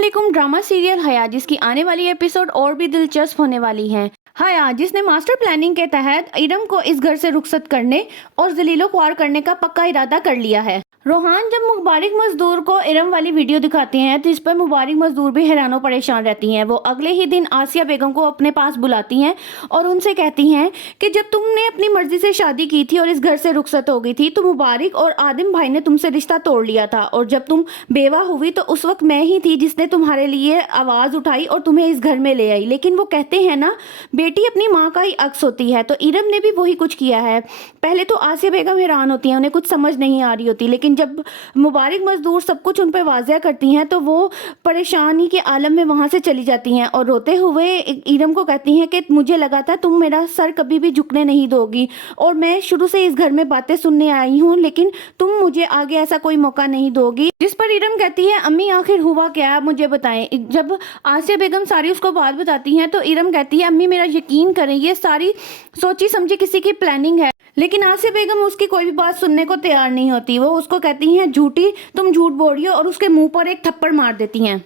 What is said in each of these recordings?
Drama serial हया जिसकी आने वाली एपिसोड और भी दिलचस्प होने वाली है। हया जिसने मास्टर प्लानिंग के तहत इरम को इस घर से रुखसत करने और जलीलो ख्वार करने का पक्का इरादा कर लिया है। रोहान जब मुबारक मजदूर को इरम वाली वीडियो दिखाते हैं तो इस पर मुबारक मजदूर भी हैरान और परेशान रहती हैं। वो अगले ही दिन आसिया बेगम को अपने पास बुलाती हैं और उनसे कहती हैं कि जब तुमने अपनी मर्जी से शादी की थी और इस घर से रुखसत हो गई थी तो मुबारक और आदिम भाई ने तुमसे रिश्ता तोड़ लिया था, और जब तुम बेवा हुई तो उस वक्त मैं ही थी जिसने तुम्हारे लिए आवाज उठाई और तुम्हें इस घर में ले आई। लेकिन वो कहते हैं ना, बेटी अपनी माँ का ही अक्स होती है, तो इरम ने भी वही कुछ किया है। पहले तो आसिया बेगम हैरान होती हैं, उन्हें कुछ समझ नहीं आ रही होती, लेकिन जब मुबारक मजदूर सब कुछ उन पर वाज़ह करती हैं तो वो परेशानी के आलम में वहां से चली जाती हैं और रोते हुए इरम को कहती हैं कि मुझे लगा था तुम मेरा सर कभी भी झुकने नहीं दोगी, और मैं शुरू से इस घर में बातें सुनने आई हूँ, लेकिन तुम मुझे आगे ऐसा कोई मौका नहीं दोगी। जिस पर इरम कहती है, अम्मी आखिर हुआ क्या, आप मुझे बताएं। जब आसिया बेगम सारी उसको बात बताती हैं तो इरम कहती है, अम्मी मेरा यकीन करें ये सारी सोची समझी किसी की प्लानिंग है। लेकिन आसिया बेगम उसकी कोई भी बात सुनने को तैयार नहीं होती। वो उसको कहती हैं, झूठी, तुम झूठ बोल रही हो, और उसके मुंह पर एक थप्पड़ मार देती हैं।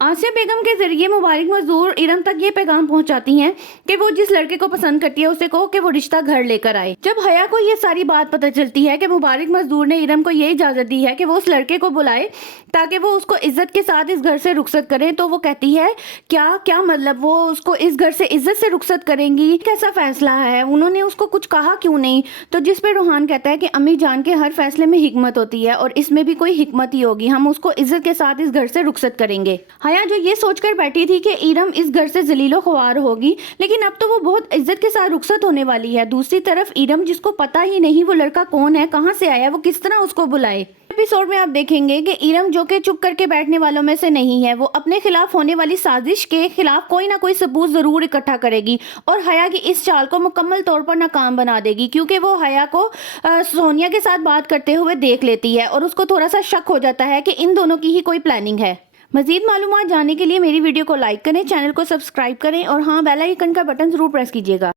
आसिया बेगम के जरिए मुबारक मजदूर इरम तक ये पैगाम पहुंचाती हैं कि वो जिस लड़के को पसंद करती है उसे कहो कि वो रिश्ता घर लेकर आए। जब हया को ये सारी बात पता चलती है कि मुबारक मजदूर ने इरम को ये इजाजत दी है कि वो उस लड़के को बुलाए ताकि वो उसको इज्जत के साथ इस घर से रुखसत करें, तो वो कहती है, क्या क्या मतलब, वो उसको इस घर से इज्जत से रुखसत करेंगी, कैसा फैसला है, उन्होंने उसको कुछ कहा क्यों नहीं। तो जिस पे रोहान कहता है कि अम्मी जान के हर फैसले में हिकमत होती है और इसमें भी कोई हिकमत ही होगी, हम उसको इज्जत के साथ इस घर से रुखसत करेंगे। हया जो ये सोचकर बैठी थी कि इरम इस घर से जलीलो ख्वार होगी, लेकिन अब तो वो बहुत इज्जत के साथ रुखसत होने वाली है। दूसरी तरफ इरम, जिसको पता ही नहीं वो लड़का कौन है, कहां से आया, वो किस तरह उसको बुलाए। एपिसोड में आप देखेंगे कि इरम जो कि चुप करके बैठने वालों में से नहीं है, वो अपने खिलाफ होने वाली साजिश के खिलाफ कोई ना कोई सबूत जरूर इकट्ठा करेगी और हया की इस चाल को मुकम्मल तौर पर नाकाम बना देगी, क्योंकि वो हया को सोनिया के साथ बात करते हुए देख लेती है और उसको थोड़ा सा शक हो जाता है कि इन दोनों की ही कोई प्लानिंग है। मजीद मालूमात जानने के लिए मेरी वीडियो को लाइक करें, चैनल को सब्सक्राइब करें और हाँ, बेल आइकन का बटन जरूर प्रेस कीजिएगा।